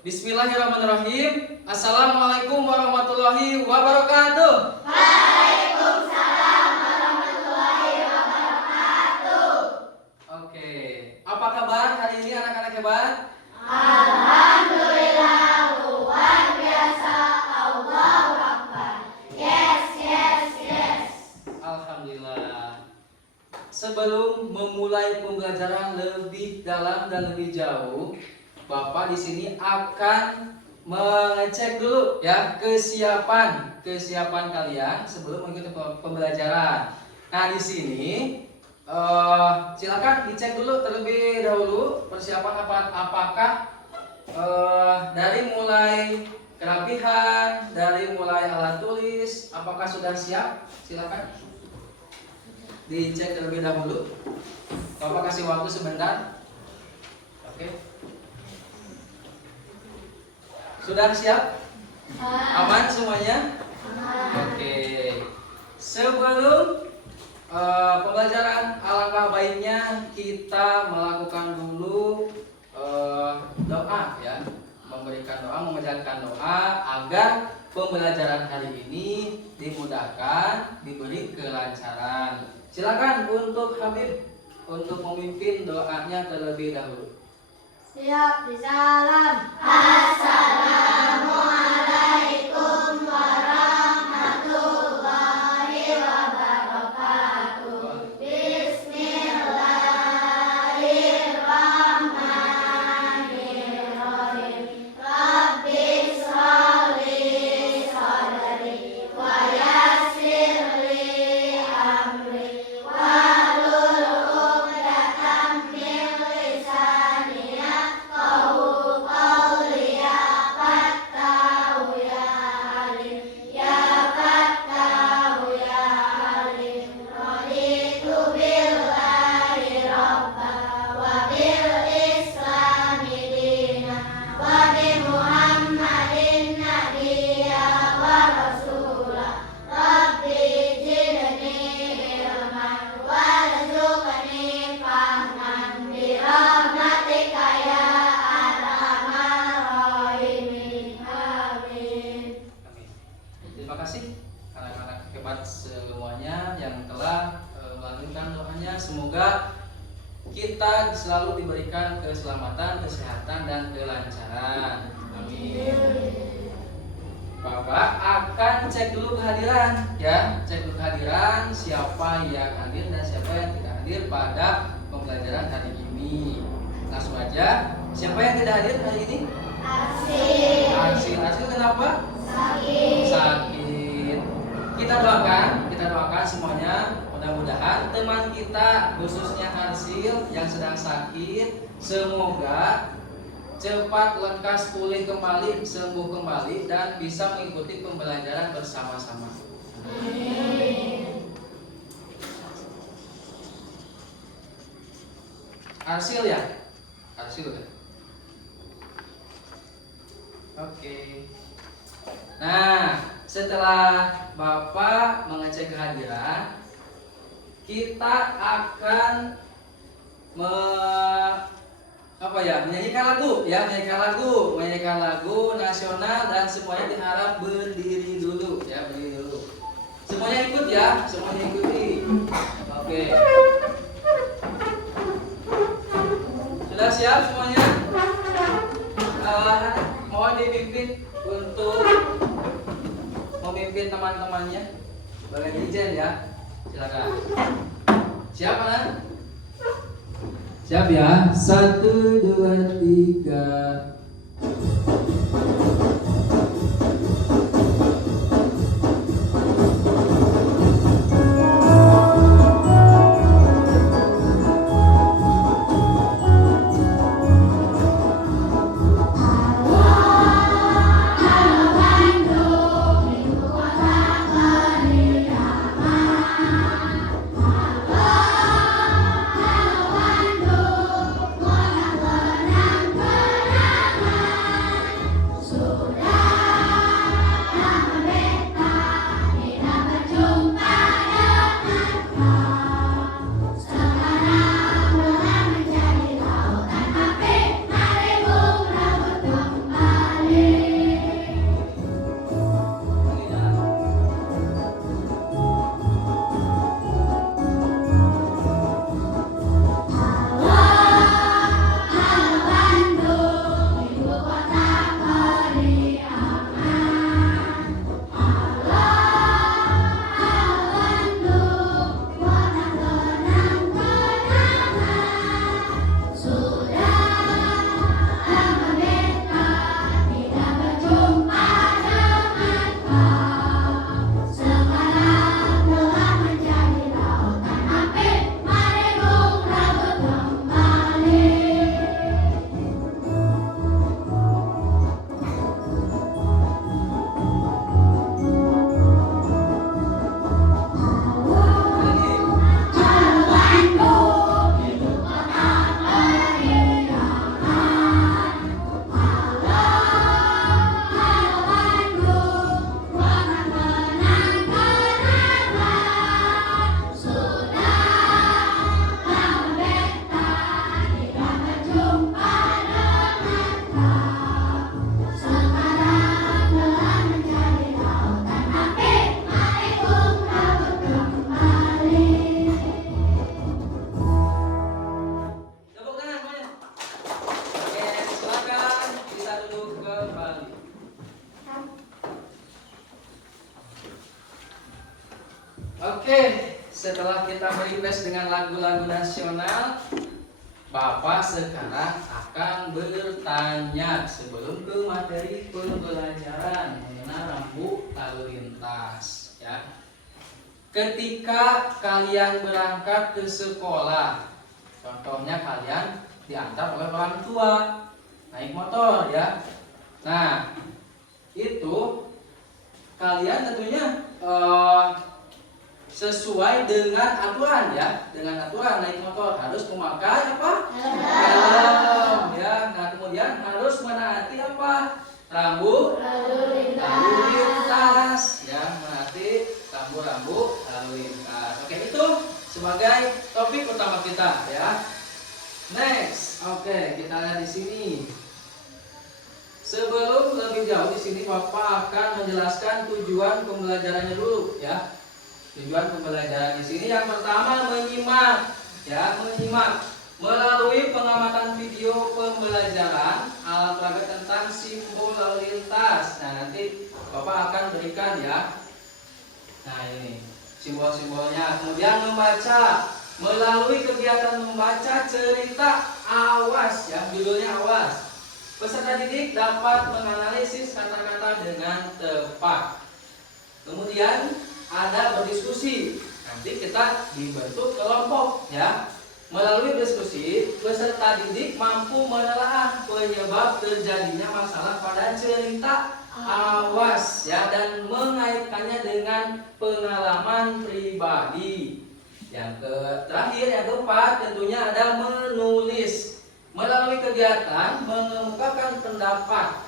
Bismillahirrahmanirrahim. Assalamualaikum warahmatullahi wabarakatuh. Waalaikumsalam warahmatullahi wabarakatuh. Oke, apa kabar hari ini anak-anak hebat? Alhamdulillah luar biasa. Allahu Akbar. Yes. Alhamdulillah. Sebelum memulai pembelajaran lebih dalam dan lebih jauh, Bapak di sini akan mengecek dulu ya kesiapan kalian sebelum mengikuti pembelajaran. Nah di sini silakan dicek dulu terlebih dahulu persiapan apakah dari mulai kerapihan, dari mulai alat tulis, apakah sudah siap? Silakan dicek terlebih dahulu. Bapak kasih waktu sebentar. Oke. Sudah siap? Aman semuanya? Oke. Sebelum pembelajaran, alangkah baiknya kita melakukan dulu doa ya, memberikan doa, memanjatkan doa agar pembelajaran hari ini dimudahkan, diberi kelancaran. Silakan untuk Habib untuk memimpin doanya terlebih dahulu. Siap, disalam. Assalamualaikum warahmatullahi wabarakatuh. Bismillahirrahmanirrahim. Rabbi sholli sadri wa yassir li amri wahlul 'uqdatam min lisani yafqahu qawli. Ya Fattahu ya Alim raditu billahi rabba wa bil islami dina wa bi Muhammadin nabiyya wa rasula. Rabbi zidni ilman warzuqni fahman bi rahmatika ya arhamar rahimin. Amin. Terima kasih anak-anak hebat semuanya yang telah melanjutkan doanya. Semoga kita selalu diberikan keselamatan, kesehatan, dan kelancaran. Amin. Bapak akan cek dulu kehadiran ya, cek dulu kehadiran siapa yang hadir dan siapa yang tidak hadir pada pembelajaran hari ini. Langsung aja, siapa yang tidak hadir hari ini? Arsil kenapa? Sakit. Kita doakan semuanya. Mudah-mudahan teman kita khususnya Arsil yang sedang sakit semoga cepat lekas pulih kembali, sembuh kembali dan bisa mengikuti pembelajaran bersama-sama. Amin. Arsil ya? Arsil kan? Oke. Nah, setelah Bapak mengecek kehadiran, kita akan menyanyikan lagu nasional dan semuanya diharap berdiri dulu ya, berdiri dulu. Semuanya ikut ya, semuanya ikuti. Oke. Sudah siap semuanya? Mohon dipimpin untuk memimpin teman-temannya. Bagian dirjen ya. Silakan. Siap anak? Siap ya. 1, 2, 3. Halo Bandung, moga menang. Oke, setelah kita merefresh dengan lagu-lagu nasional, Bapak sekarang akan bertanya sebelum ke materi pembelajaran mengenai rambu lalu lintas. Ya. Ketika kalian berangkat ke sekolah, contohnya kalian diantar oleh orang tua, naik motor ya. Nah, itu kalian tentunya sesuai dengan aturan ya, dengan aturan naik motor harus memakai apa? Helm ya. Nah, kemudian harus menaati apa? Rambu lalu lintas ya, menaati rambu lalu lintas. Oke, itu sebagai topik utama kita ya. Next, oke, kita lihat di sini. Sebelum lebih jauh di sini Bapak akan menjelaskan tujuan pembelajarannya dulu ya. Tujuan pembelajaran di sini yang pertama menyimak ya, menyimak melalui pengamatan video pembelajaran alat peraga tentang simbol lalu lintas. Nah, nanti Bapak akan berikan ya. Nah, ini simbol-simbolnya. Kemudian membaca melalui kegiatan membaca cerita Awas ya, judulnya Awas. Peserta didik dapat menganalisis kata-kata dengan tepat. Kemudian ada berdiskusi. Nanti kita dibentuk kelompok ya. Melalui diskusi, peserta didik mampu menelaah penyebab terjadinya masalah pada cerita Awas ya, dan mengaitkannya dengan pengalaman pribadi. Yang terakhir, yang keempat, tentunya ada menulis. Melalui kegiatan mengemukakan pendapat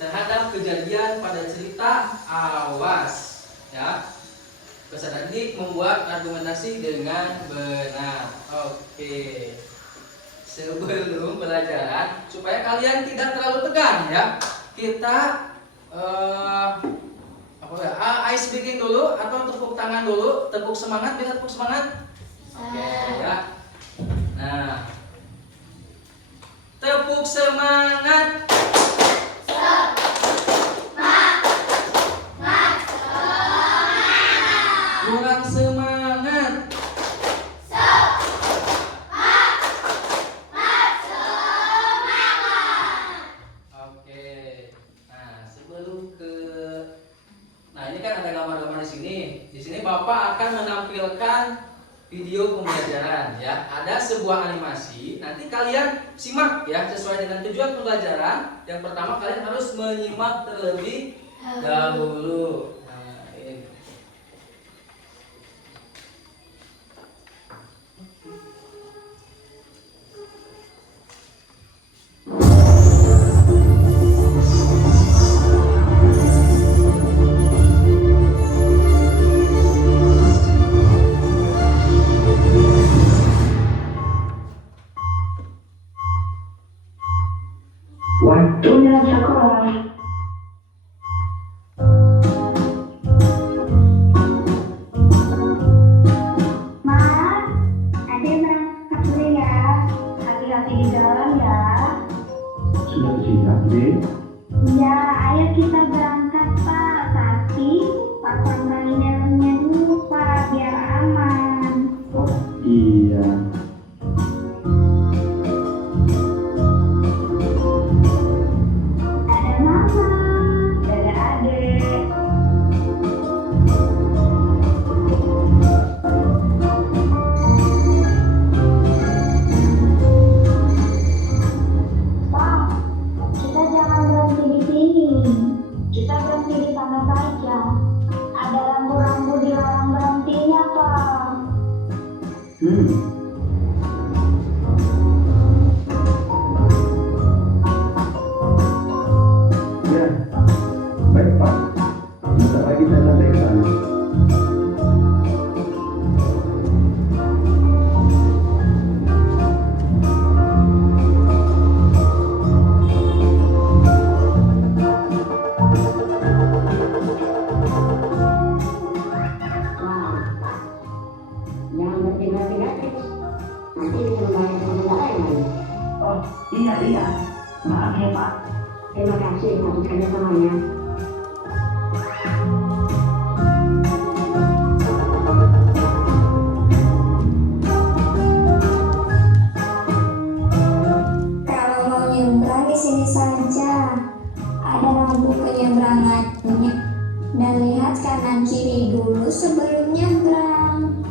terhadap kejadian pada cerita Awas ya. Peserta didik membuat argumentasi dengan benar. Oke. Sebelum pelajaran, supaya kalian tidak terlalu tegang ya, kita ice breaking dulu atau tepuk tangan dulu, tepuk semangat, bisa tepuk semangat. Oke ya. Nah, tepuk semangat. Kurang semangat. Oke. Nah, sebelum ke ini kan ada gambar-gambar di sini. Di sini Bapak akan menampilkan video pembelajaran ya. Ada sebuah animasi. Nanti kalian simak ya sesuai dengan tujuan pembelajaran. Yang pertama kalian harus menyimak terlebih dahulu. Nah, ini. Waktunya sekolah. Ma, Adik berangkat dulu ya. Hati-hati di jalan ya. Sudah siap, Dek? Ya, ayo kita berangkat Pak. Tapi pasang helmnya dulu Pak, biar aman. Oh iya. Ada mama, ada adik. Pak, kita jangan berhenti di sini. Kita berhenti di sana saja. Ada rambu-rambu dilarang berhentinya Pak. Ya, baik Pak. Bentar lagi saya sampai ke sana. Jangan berhenti gratis. Nanti membayar pengendara yang lain. Oh iya. Maaf ya Pak. Terima kasih atas kerjasamanya. Dan lihat kanan kiri dulu sebelum nyebrang.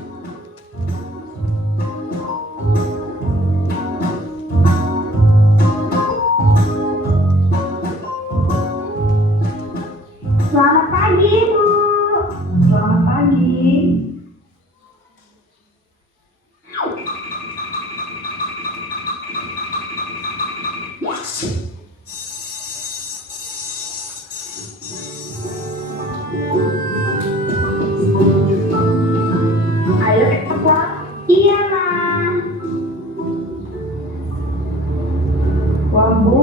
Selamat pagi, Bu. Selamat pagi. Ayo kita pulang. Iya, Ma. Wah, Bu,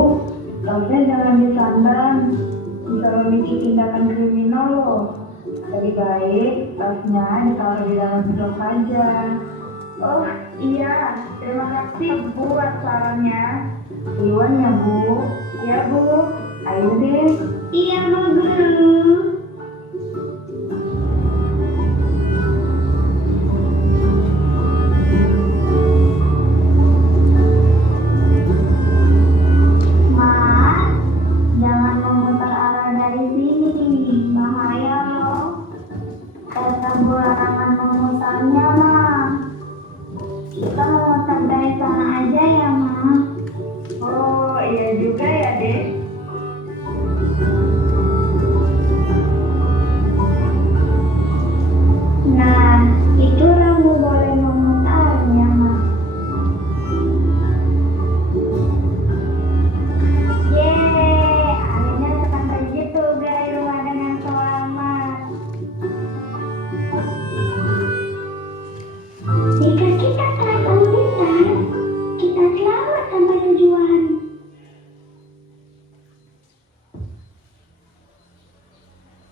tasnya jangan disandang. Bisa memicu tindakan kriminal loh. Lebih baik tasnya ditaruh di dalam truk saja. Oh, iya. Terima kasih, Bu, atas sarannya. Duluan ya, Bu. Ya, Bu. Ayo deh. Iya, Bu Guru. Mas, jangan memutar arah dari sini. Bahaya loh. Kata Bu larangan memutarnya, Mas. Kita memutar dari sana aja ya, Mas. Oh, iya juga ya, Dek. Nah, itu Rambu boleh memutarnya, Mas. Yeay, akhirnya sampai juga di rumah dengan selamat. Jika kita taat lalu lintas, kita selamat sampai tujuan.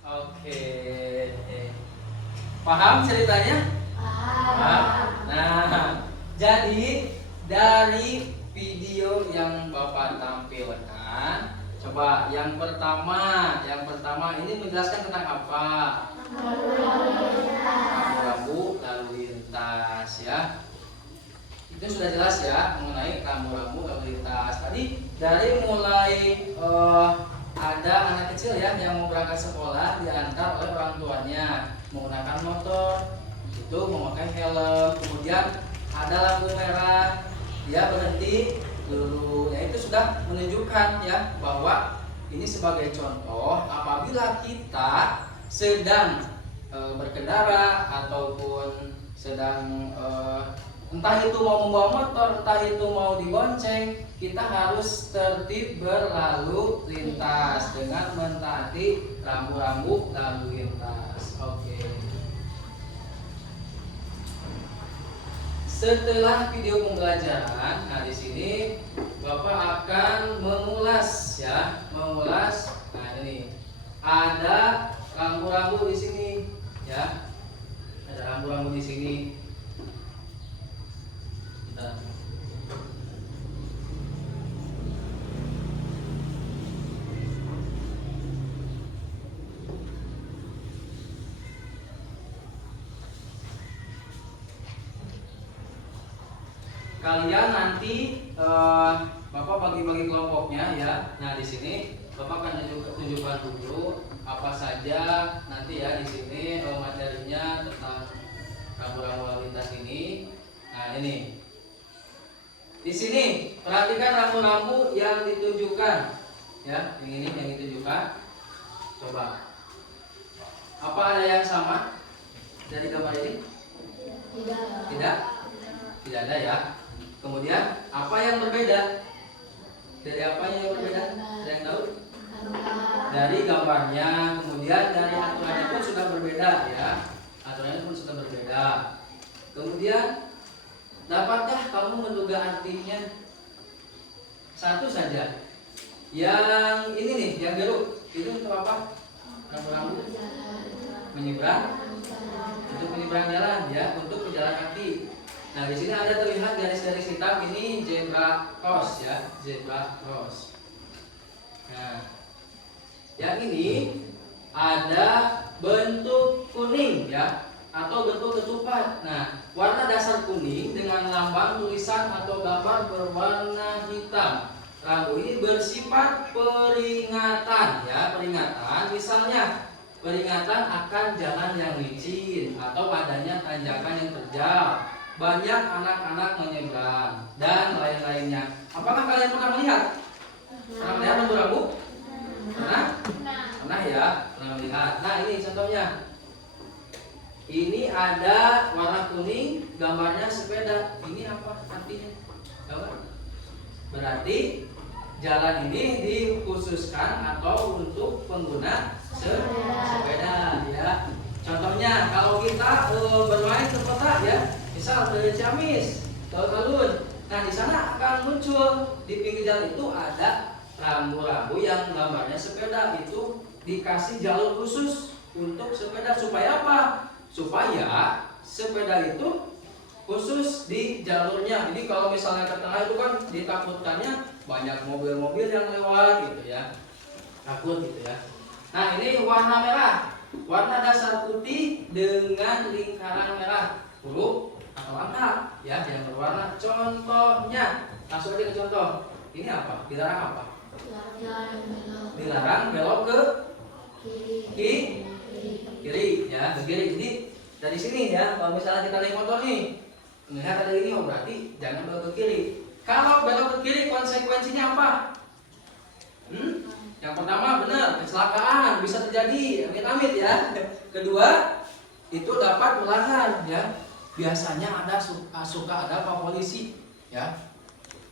Oke. Paham ceritanya? Paham. Nah, jadi dari video yang Bapak tampilkan, coba yang pertama ini menjelaskan tentang apa? Rambu-rambu lalu lintas ya. Itu sudah jelas ya mengenai rambu-rambu lalu lintas. Tadi dari mulai ada anak kecil ya yang mau berangkat sekolah diantar oleh orang tuanya menggunakan motor, itu memakai helm, kemudian ada lampu merah, dia berhenti dulu. Ya itu sudah menunjukkan ya bahwa ini sebagai contoh apabila kita sedang berkendara ataupun sedang entah itu mau membawa motor, entah itu mau dibonceng, kita harus tertib berlalu lintas dengan mentaati rambu-rambu lalu lintas. Oke. Setelah video pembelajaran, nah di sini Bapak akan mengulas ya, mengulas. Nah ini ada rambu-rambu di sini ya, ada rambu-rambu di sini. Kalian nanti Bapak bagi-bagi kelompoknya ya. Nah di sini Bapak akan tunjukkan dulu apa saja nanti ya di sini materinya tentang rambu-rambu lalu lintas ini. Nah ini di sini perhatikan rambu-rambu yang ditunjukkan ya. Ini yang ditunjukkan. Coba apa ada yang sama dari gambar ini? Tidak. Tidak ada ya. Kemudian apa yang berbeda? Dari apa yang berbeda? Ada yang tahu? Dari gambarnya, kemudian dari aturannya pun sudah berbeda ya. Aturannya pun sudah berbeda. Kemudian dapatkah kamu menduga artinya? Satu saja. Yang ini nih, yang biru, itu untuk apa? Rambu-rambu menyeberang. Untuk menyeberang jalan ya, untuk pejalan kaki. Nah di sini ada terlihat garis-garis hitam, ini zebra cross ya, zebra cross. Nah, yang ini ada bentuk kuning ya, atau bentuk ketupat. Nah, warna dasar kuning dengan lambang tulisan atau gambar berwarna hitam. Rambu ini bersifat peringatan ya, peringatan. Misalnya peringatan akan jalan yang licin atau adanya tanjakan yang terjal, banyak anak-anak menyeberang, dan lain-lainnya. Apakah kalian pernah melihat? Pernah melihat rambu-rambu? Pernah? Pernah ya, pernah melihat. Nah ini contohnya. Ini ada warna kuning, gambarnya sepeda. Ini apa artinya? Gambar. Berarti jalan ini dikhususkan atau untuk pengguna sepeda ya. Contohnya kalau kita bermain ke kota ya, misal ke Ciamis, ke Alun. Nah di sana akan muncul di pinggir jalan itu ada rambu-rambu yang gambarnya sepeda, itu dikasih jalur khusus untuk sepeda. Supaya apa? Supaya sepeda itu khusus di jalurnya. Jadi kalau misalnya ke tengah itu kan ditakutkannya banyak mobil-mobil yang lewat gitu ya, takut gitu ya. Nah ini warna merah, warna dasar putih dengan lingkaran merah, huruf atau angka ya yang berwarna. Contohnya langsung aja ke contoh. Ini apa? Dilarang apa? Dilarang belok ke kiri ya, ke kiri. Jadi dari sini ya, kalau misalnya kita naik motor nih, melihat ada ini, oh berarti jangan belok ke kiri. Kalau belok ke kiri konsekuensinya apa? Yang pertama benar, kecelakaan bisa terjadi, amit-amit ya. Kedua, itu dapat melanggar ya. Biasanya suka ada pak polisi ya.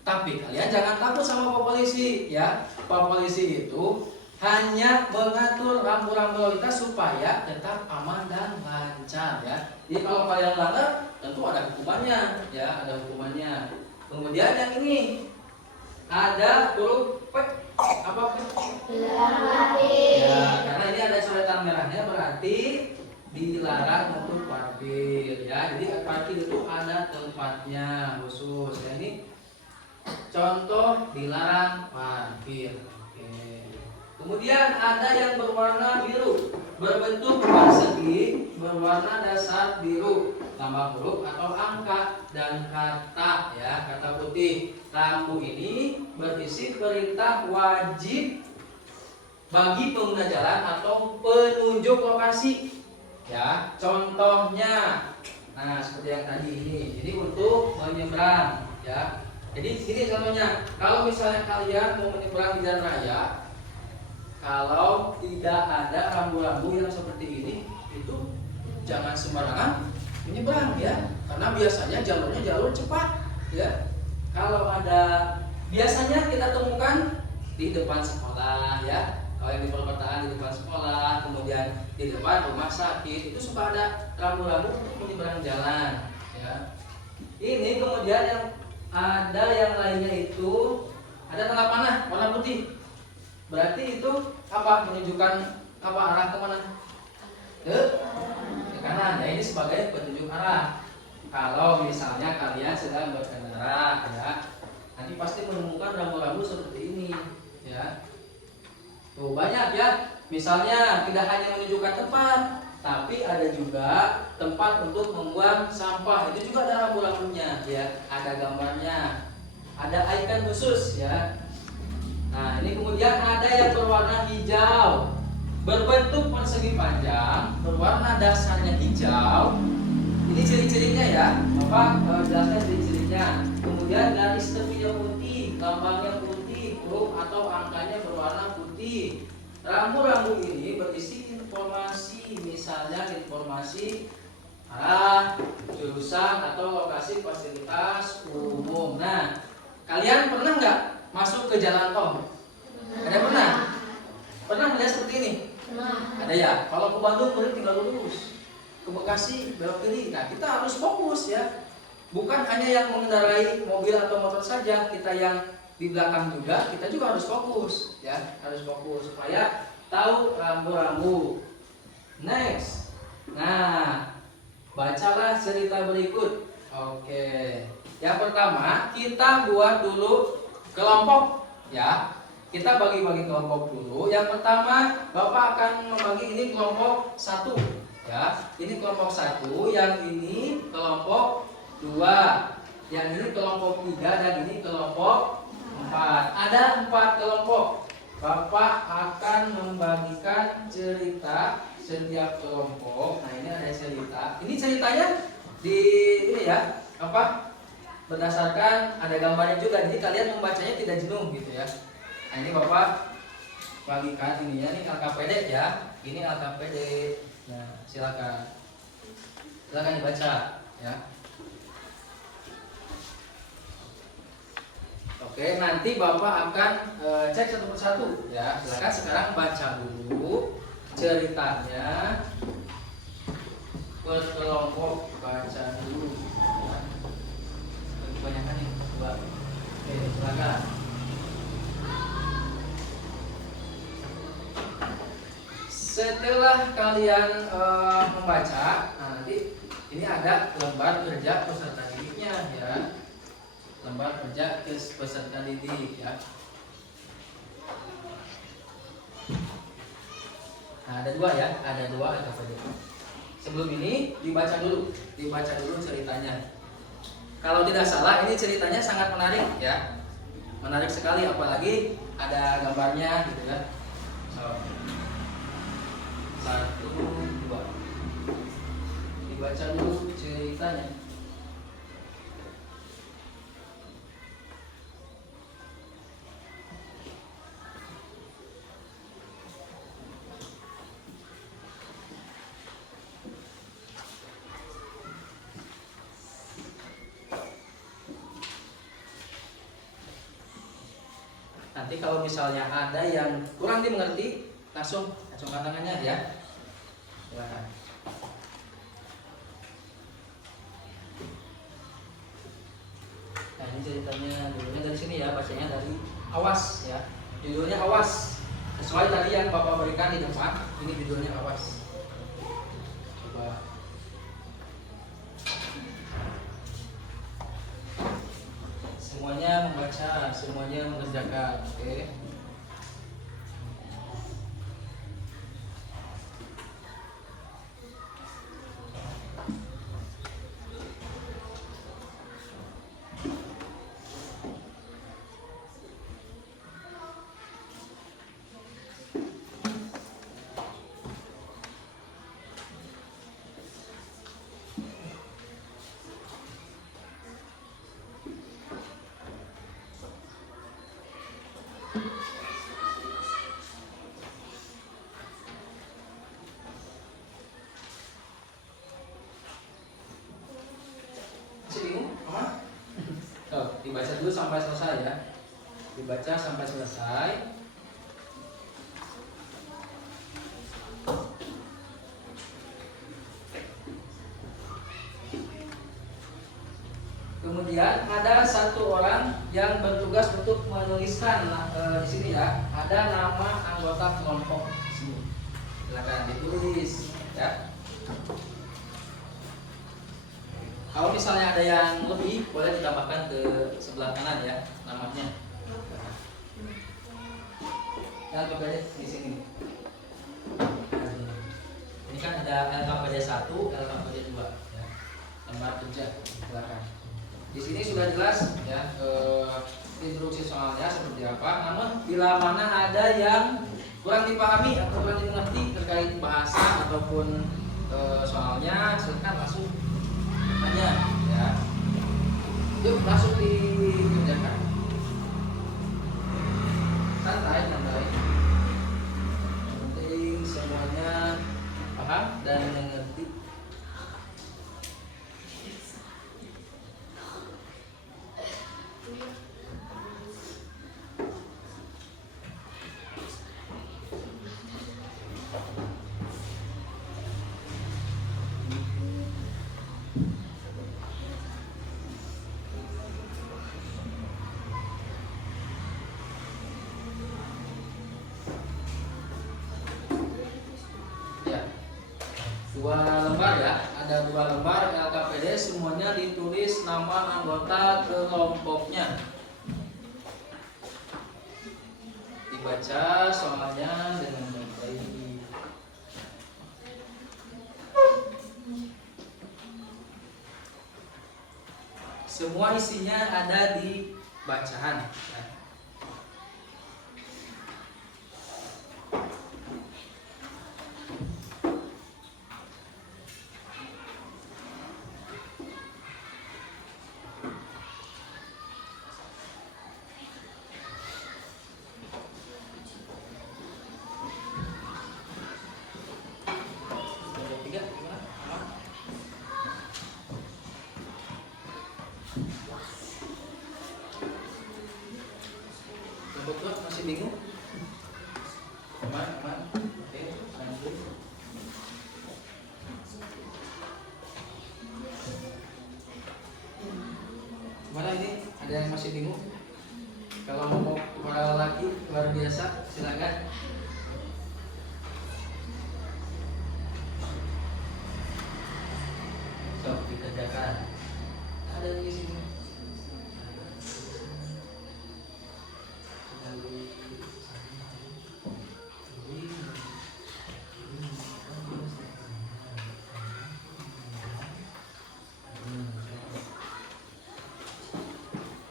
Tapi kalian jangan takut sama pak polisi ya. Pak polisi itu hanya mengatur rambu-rambu lalu lintas supaya tetap aman dan lancar ya. Jadi kalau kalian melanggar tentu ada hukumannya ya, ada hukumannya. Kemudian yang ini ada huruf P, apa P? Ya, karena ini ada coretan merahnya berarti dilarang untuk parkir ya. Jadi parkir itu ada tempatnya khusus ya. Ini contoh dilarang parkir. Oke. Kemudian ada yang berwarna biru, berbentuk persegi, berwarna dasar biru, tambah huruf atau angka dan kata ya, kata putih. Rambu ini berisi perintah wajib bagi pengguna jalan atau penunjuk lokasi ya. Contohnya nah seperti yang tadi ini. Jadi untuk menyeberang ya. Jadi ini contohnya, kalau misalnya kalian mau menyeberang di jalan raya, kalau tidak ada rambu-rambu yang seperti ini, itu jangan sembarangan menyeberang ya, karena biasanya jalurnya jalur cepat ya. Kalau ada, biasanya kita temukan di depan sekolah ya, kalau yang di perkotaan di depan sekolah, kemudian di depan rumah sakit, itu suka ada rambu-rambu untuk menyeberang jalan ya. Ini kemudian yang ada yang lainnya itu ada tanda panah warna putih. Berarti itu apa? Menunjukkan apa, arah kemana? Ke kanan. Ya ini sebagai petunjuk arah. Kalau misalnya kalian sedang berkendara ya, nanti pasti menemukan rambu-rambu seperti ini ya. Tuh banyak ya. Misalnya tidak hanya menunjukkan tempat, tapi ada juga tempat untuk membuang sampah. Itu juga ada rambu-rambunya ya, ada gambarnya, ada icon khusus ya. Nah ini kemudian ada yang berwarna hijau, berbentuk persegi panjang, berwarna dasarnya hijau. Ini ciri-cirinya ya, Bapak jelaskan ciri-cirinya. Kemudian garis tepinya putih, lambangnya putih, huruf atau angkanya berwarna putih. Rambu-rambu ini berisi informasi, misalnya informasi arah, jurusan atau lokasi fasilitas umum. Nah, kalian pernah nggak masuk ke jalan tol? Ada pernah? Pernah melihat seperti ini? Ada ya. Kalau ke Bandung boleh tinggal lurus, ke Bekasi belok kiri. Nah, kita harus fokus ya. Bukan hanya yang mengendarai mobil atau motor saja, kita yang di belakang juga, kita juga harus fokus ya, harus fokus supaya tahu rambu-rambu. Next. Nah, bacalah cerita berikut. Oke. Yang pertama, kita buat dulu kelompok ya. Kita bagi-bagi kelompok dulu. Yang pertama, Bapak akan membagi ini kelompok 1 ya. Ini kelompok 1, yang ini kelompok 2, yang ini kelompok 3, dan ini kelompok 4. Ada 4 kelompok. Bapak akan membagikan cerita setiap kelompok. Nah ini ada cerita. Ini ceritanya di ini ya apa? Berdasarkan ada gambarnya juga. Jadi kalian membacanya tidak jenuh gitu ya. Nah ini Bapak bagikan ini ya. Ini LKPD ya. Ini LKPD. Nah silakan dibaca ya. Oke, nanti Bapak akan cek satu persatu ya. Silakan sekarang baca dulu ceritanya per kelompok, baca dulu ya. Kebanyakan nih, coba. Oke, silakan. Setelah kalian membaca, nah, nanti ini ada lembar kerja peserta didiknya ya. Lembar kerja peserta didik ya. Nah, ada dua ya, ada dua LKPD. Sebelum ini dibaca dulu ceritanya. Kalau tidak salah ini ceritanya sangat menarik ya, menarik sekali apalagi ada gambarnya gitu ya. So, 1, 2, dibaca dulu ceritanya. Nanti kalau misalnya ada yang kurang dimengerti, langsung acungkan tangannya ya. Silakan. Nah ini ceritanya, judulnya dari sini ya, bacanya dari Awas ya. Judulnya Awas. Sesuai tadi yang Bapak berikan di depan, ini judulnya Awas. Coba. Semuanya membaca, semuanya mengerjakan, oke? Dibaca dulu sampai selesai ya. Dibaca sampai selesai. Kemudian ada satu orang yang bertugas untuk menuliskan di sini ya. Ada nama anggota kelompok di sini. Silakan ditulis ya. Kalau misalnya ada yang lebih, boleh ditambahkan ke sebelah kanan ya namanya. Yang LKPD di sini. Ini kan ada LKPD 1, LKPD 2 ya. Lembar kerja, silakan. Di sini sudah jelas ya instruksi soalnya seperti apa. Namun bila mana ada yang kurang dipahami atau kurang dimengerti terkait bahasa ataupun soalnya, silakan langsung tanya ya. Yuk langsung dikerjakan. Santai. Penting semuanya paham dan mengerti. Dua lembar ya, ada 2 lembar LKPD, semuanya ditulis nama anggota kelompoknya. Dibaca soalnya dengan baik. Semua isinya ada di bacaan ya.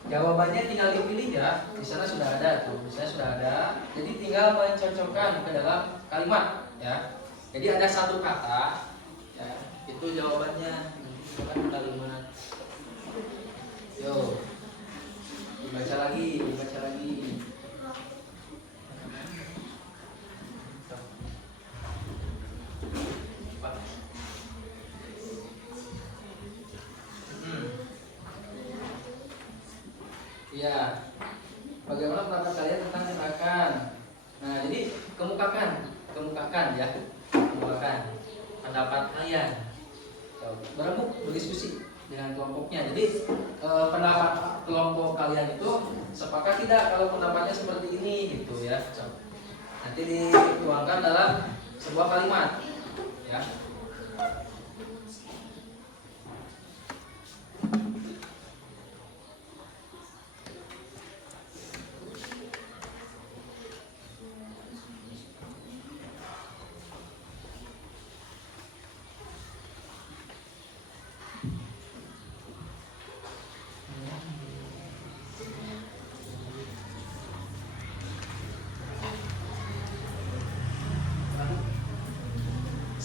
Jawabannya tinggal dipilih ya. Di sana sudah ada tuh, di sana sudah ada. Jadi tinggal mencocokkan ke dalam kalimat ya. Jadi ada satu kata ya, itu jawabannya. Bukan kalimat. Yo. Dibaca lagi, dibaca lagi. Ya, bagaimana pendapat kalian tentang gerakan? Nah, jadi kemukakan ya, kemukakan pendapat kalian. Berembuk, berdiskusi dengan kelompoknya. Jadi pendapat kelompok kalian itu sepakat tidak kalau pendapatnya seperti ini gitu ya. Nanti dituangkan dalam sebuah kalimat, ya.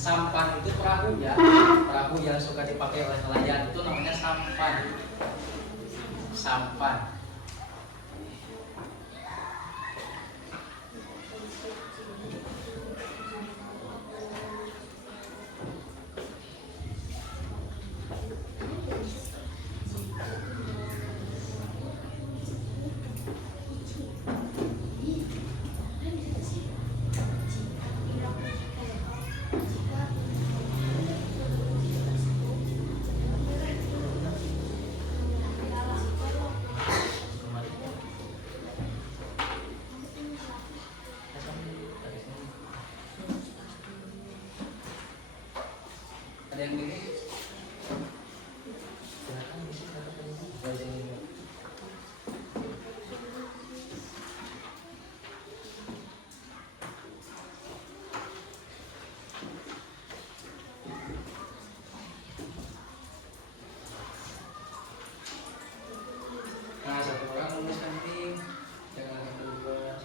Sampan itu perahu ya, perahu yang suka dipakai oleh nelayan itu namanya sampan. Sampan. Ada yang gini? Silakan isi kata-kata ini. Nah, satu orang menuliskan ini, jangan lupa.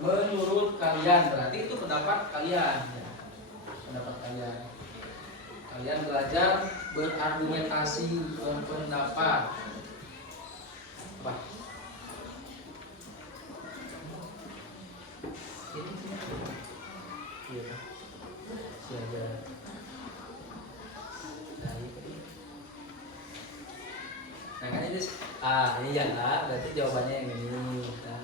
Menurut kalian, berarti itu pendapat kalian. Pendapat kalian. Kalian belajar berargumentasi, berpendapat. Apa? Ini iya. Siapa? Nah kan ini ini ya berarti jawabannya yang ini. Nah,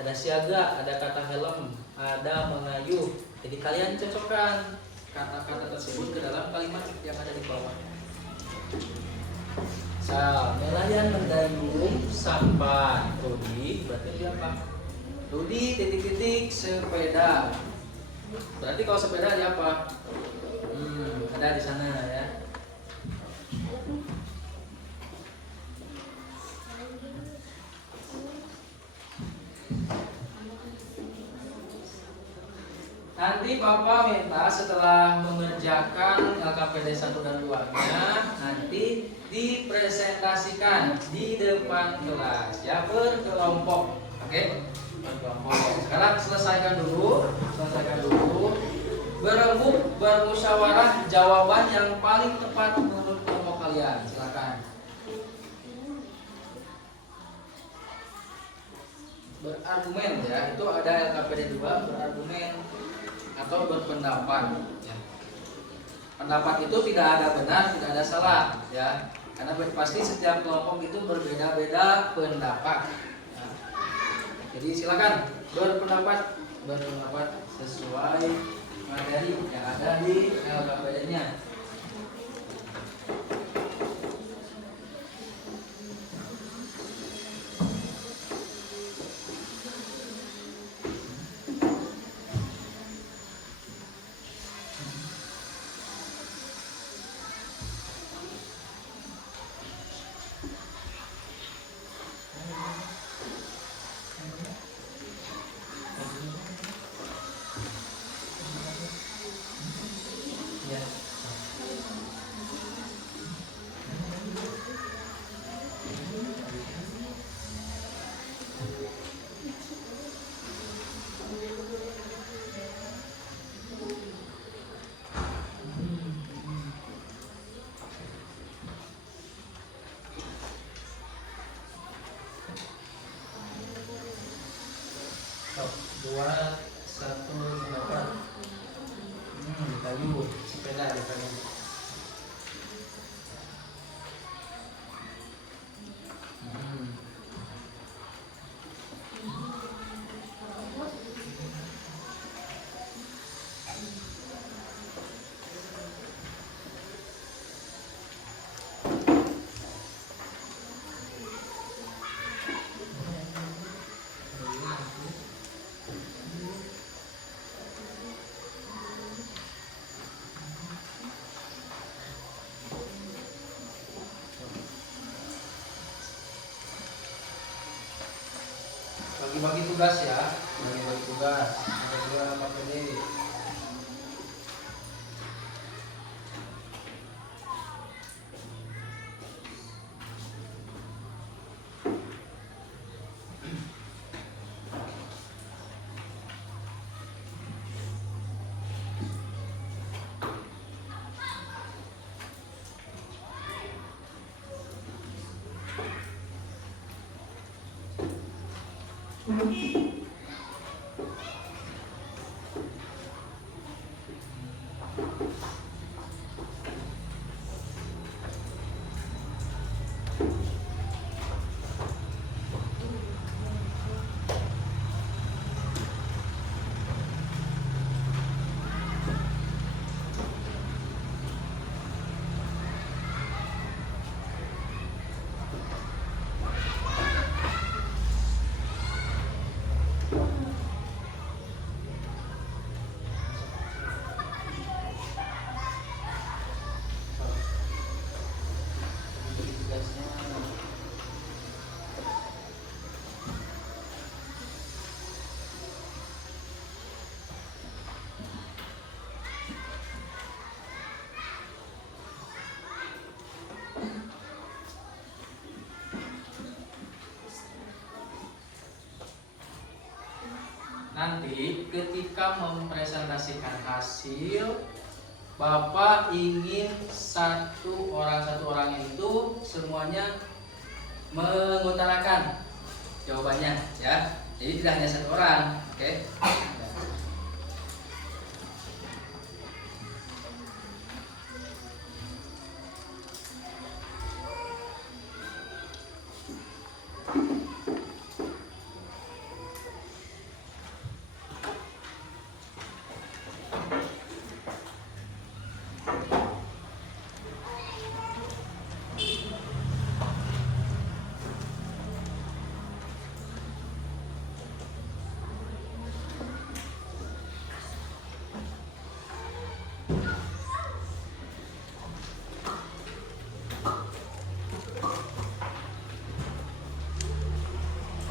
ada siaga, ada kata helm, ada mengayuh. Jadi kalian cocokkan kata-kata tersebut ke dalam kalimat yang ada di bawah. Nelayan mendayung sampan. Rudi berarti dia apa? Rudi titik-titik sepeda. Berarti kalau sepeda dia apa? Ada di sana ya. Nanti Bapak minta setelah mengerjakan LKPD 1 dan 2-nya nanti dipresentasikan di depan kelas ya, berkelompok. Oke? Berkelompok. Sekarang selesaikan dulu. Berembuk, bermusyawarah jawaban yang paling tepat menurut kelompok kalian. Silakan. Berargumen ya, itu ada LKPD 2, berargumen atau berpendapat ya. Pendapat itu tidak ada benar, tidak ada salah ya, karena pasti setiap kelompok itu berbeda-beda pendapat ya. Jadi silakan berpendapat sesuai materi yang ada di LKPD-nya. Stop. 2, 1, 8. Di kayu, sepeda di kayu. Bagi-bagi tugas ya, bagi-bagi tugas. Bagi-bagi apa tadi? Nanti ketika mempresentasikan hasil, Bapak ingin satu orang itu semuanya mengutarakan jawabannya ya. Jadi tidak hanya satu orang, oke?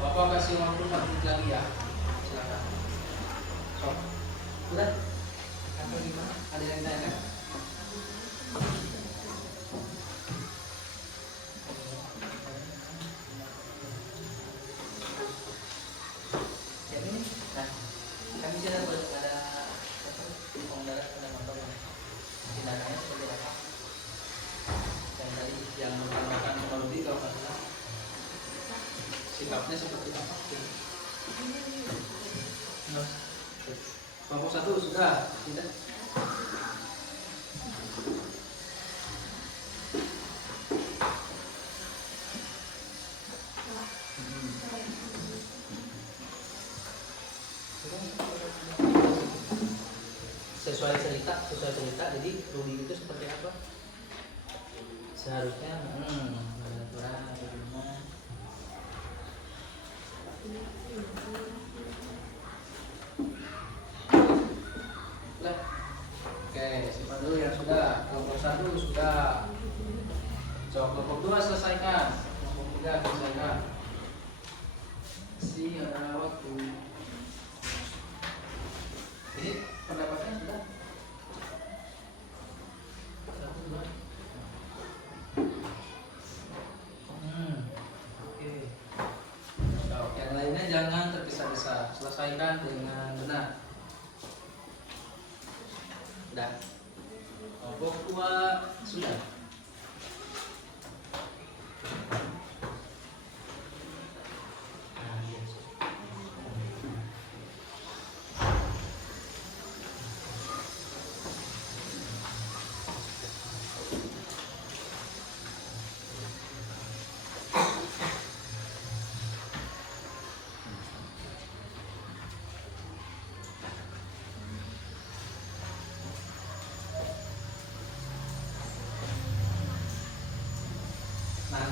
Bapak kasih waktu 4 menit lagi ya. Silakan. So, udah? Atau gimana? Ada yang tanya kan? Yang ini, nah, kami sudah ada pengendara pada motor ya. Tindakannya seperti apa? Dan tadi yang menggunakan teknologi kalau nggak salah, sikapnya seperti apa? Kelompok 1 sudah, tidak? Sesuai cerita, jadi Ruby itu seperti apa? Seharusnya ada aturan atau gimana? Oke, simpan dulu yang sudah. Kelompok 1 sudah. So, kelompok 2 selesaikan. Kelompok 3 selesaikan. Ada waktu. Ini pendapatnya sudah. 1, 2. Oke. So, yang lainnya jangan tergesa-gesa. Selesaikan dengan benar. Sudah. Kelompok 2 sudah.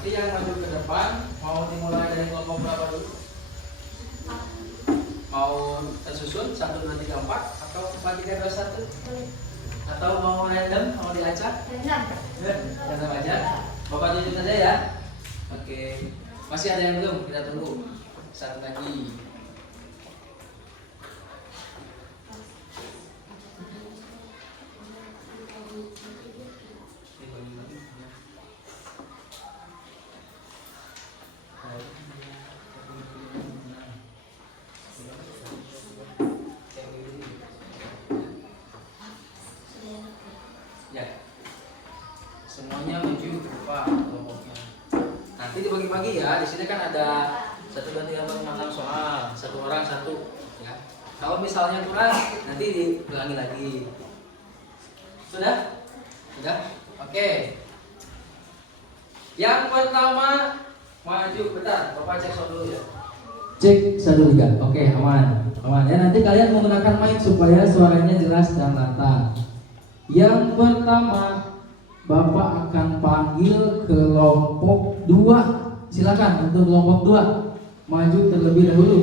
Nanti yang maju ke depan mau dimulai dari kelompok berapa dulu? Mau tersusun 1, 2, 3, 4 atau 4, 3, 2, 1? Atau mau random, mau diacak? Random aja. Bapak tunjuk aja ya. Oke. Masih ada yang belum? Kita tunggu. Satu lagi. Ya. Semuanya maju Pak kelompoknya. Nanti dibagi-bagi ya. Di sini kan ada 1, 2, 3, 4, 5, 6 soal. Satu orang satu ya. Kalau misalnya kurang nanti diulangi lagi. Sudah? Sudah? Oke. Yang pertama maju bentar. Bapak cek soal dulu ya. Cek 1, 3. Oke, aman. Aman ya. Nanti kalian menggunakan mic supaya suaranya jelas dan lantang. Yang pertama Bapak akan panggil kelompok 2. Silakan untuk kelompok 2 maju terlebih dahulu.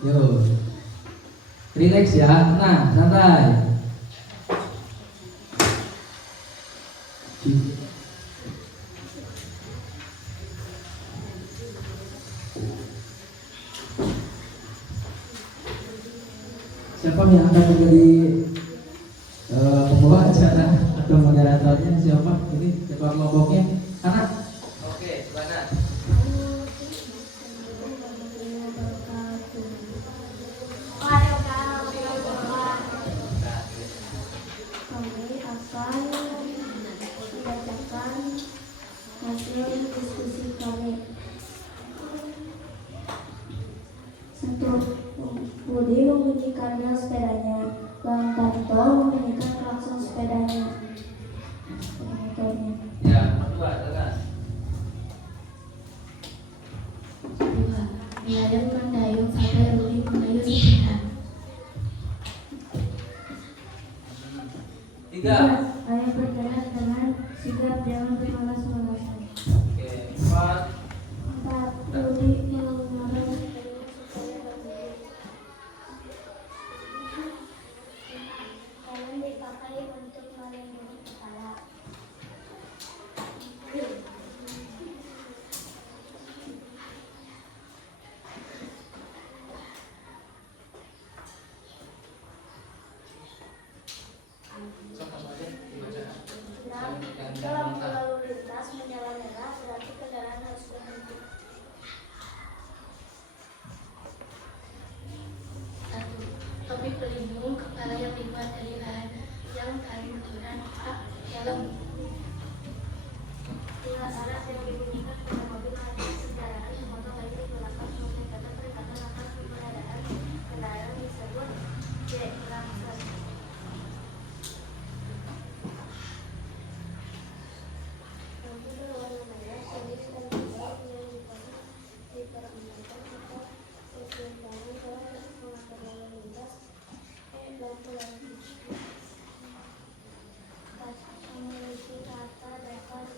Yo. Relax ya, tenang, santai. Siapa yang akan menjadi pembawa acara atau moderatornya? Siapa? Ini siapa kelompoknya? Anak? Oke, mana? Kami akan membacakan hasil diskusi kami. 1. Budi membunyikan bel sepedanya. Bang Tanto membunyikan klakson sepedanya. Motornya. Ya, kedua, dengar. 2. Melayan mendayung sampai Rudi mengayuh sepeda. 3. Ayah berjalan dengan sigap, jangan bermalas-malasan. Oke, 4. 4. Rudi mengenalkan sepedanya supaya berdiri. Helm dipakai untuk melindungi kepala. 6. Lampu lalu lintas menyala merah, berarti kendaraan harus berhenti. 1. Topi pelindung kepala yang dibuat dari bahan yang tahan benturan. Helm. 2. Syarat yang dibunyikan pada mobil harus kendaraan sepotong lagi digunakan untuk meningkatkan perikatan akan keberadaan kendaraan tersebut. C. Langsung. Lampu berwarna merah, jenis dan jumlah yang dipergunakan serta keseimbangan dalam mengatur lalu lintas. E. Lampu lampu. 4. Memiliki rata dapat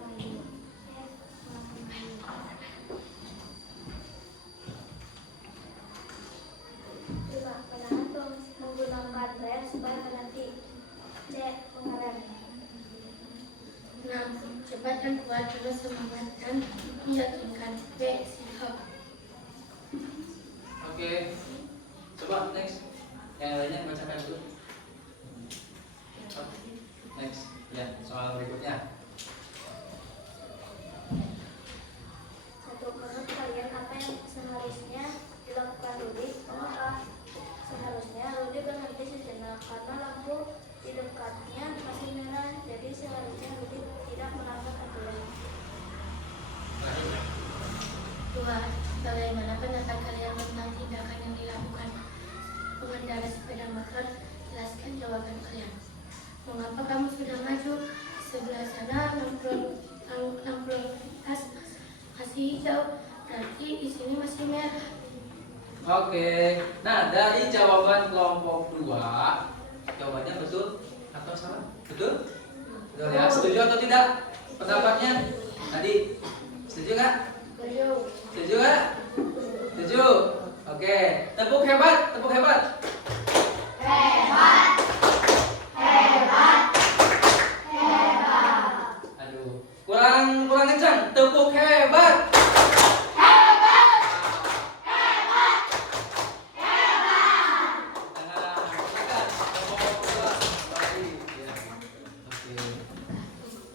kayu. F. Lampu merah. 5. Menahan menggunakan rem supaya berhenti. D. Mengerem. 6. Cepat dan kuat, terus semangat dan meyakinkan. B. Sikap. Oke. Coba next. Yang lainnya bacakan dulu. Next. Ya, soal berikutnya. 1. Menurut kalian apa yang seharusnya dilakukan Rudi? Mengapa? Seharusnya Rudi berhenti sejenak karena lampu di dekatnya masih merah. Jadi seharusnya Rudi tidak melanggar aturan. 2. Bagaimana pendapat kalian tentang tindakan yang dilakukan pengendara sepeda motor? Jelaskan jawaban kalian. Mengapa kamu sudah maju? Sebelah sana lampu lintas masih hijau, berarti di sini masih merah. Oke. Nah, dari jawaban kelompok 2, jawabannya betul atau salah? Betul? Betul ya. Setuju atau tidak pendapatnya? Tadi setuju nggak? Setuju. Setuju nggak? Setuju. Oke, tepuk hebat, tepuk hebat. Hebat. Hebat. Hebat. Aduh, kurang kencang. Tepuk hebat.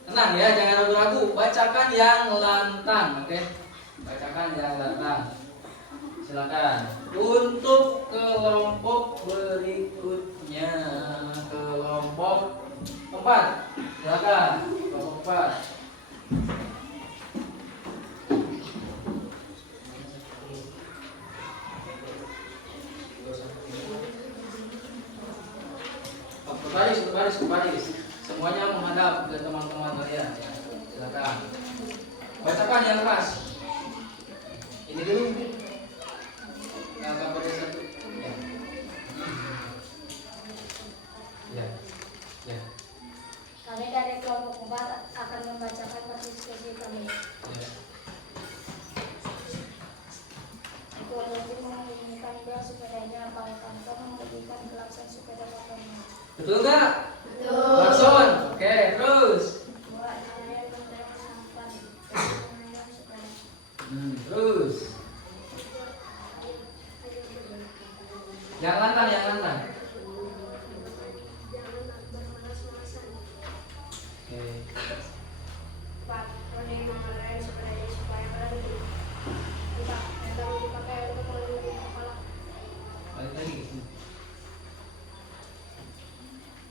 Tenang ya, jangan ragu-ragu. Bacakan yang lantang, oke? Bacakan yang lantang. Silakan. Untuk kelompok berikutnya, kelompok 4. Silakan, kelompok 4. Berbaris. Semuanya menghadap ke teman-teman kalian. Ya. Silakan. Bacakan yang keras. Ini dulu. Yang KPD 1. Ya. Ya. Kami dari kelompok 4 akan membacakan partisipasi kami. Ya. Untuk lebih menginginkan dia sepedanya apakah tanpa memberikan kelaksan sepeda motornya. Betul nggak? Betul. Lakson. Oke, terus. Buat saya berterima sampan dan mengenang sepeda. Terus. Yang lantang. Jangan bermalas-malasan. Oke. Pak, Roni mengenai sepedanya supaya berhenti. Tidak, yang baru dipakai untuk melindungi kepala. Balik lagi.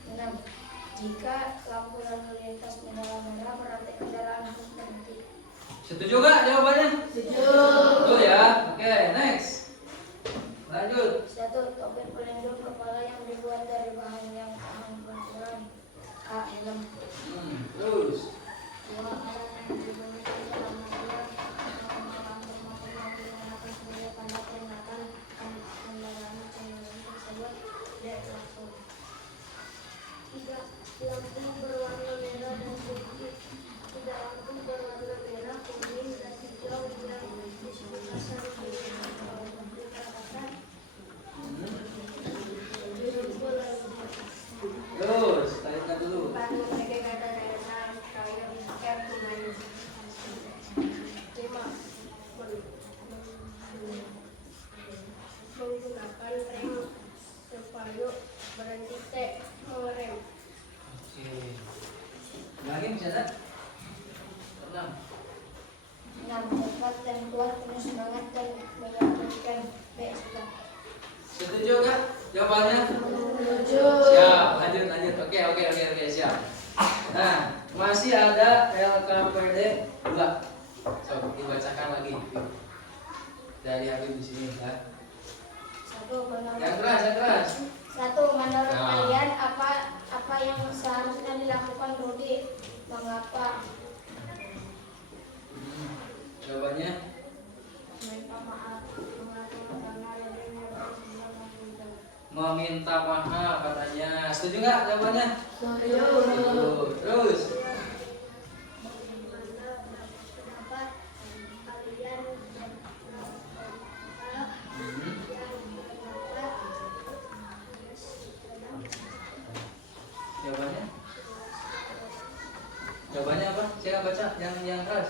6. Jika lampu lalu lintas menyala merah berarti kendaraan harus berhenti. Setuju nggak jawabannya? Setuju. Betul ya. Oke, next. Lanjut. 1. Topi pelindung kepala yang dibuat dari bahan yang tahan benturan. A. Helm. Terus. 2. Alat yang digunakan dalam mobil mengatur motor menggunakan sebagai tanda peringatan kendaraan tersebut. D. Klakson. 3. Lampu berwarna merah dan putih. 3. Lampu berwarna merah, kuning, dan hijau yang disebut kasar di perkataan. Terus, tarik dulu. Menggunakan rem supaya berhenti mengerem. Oke. Lagi bisa tak? Tenang. 6. Cepat dan kuat, penuh semangat dan meyakinkan. B. Sudah. Setuju nggak jawabannya? Setuju. Siap. Lanjut. Oke, siap. Nah, masih ada LKPD 2. Coba dibacakan lagi. Dari Habib di sini ya. 1. Menurut Yang keras. 1. Menurut Nah. kalian apa yang seharusnya dilakukan Rudi? Mengapa? Jawabannya Minta maaf. Mengaku karena Rudi meminta maaf katanya. Setuju nggak jawabannya? Setuju. Setuju. Terus. Bagaimana pendapat kalian Jawabannya apa? Saya baca yang keras.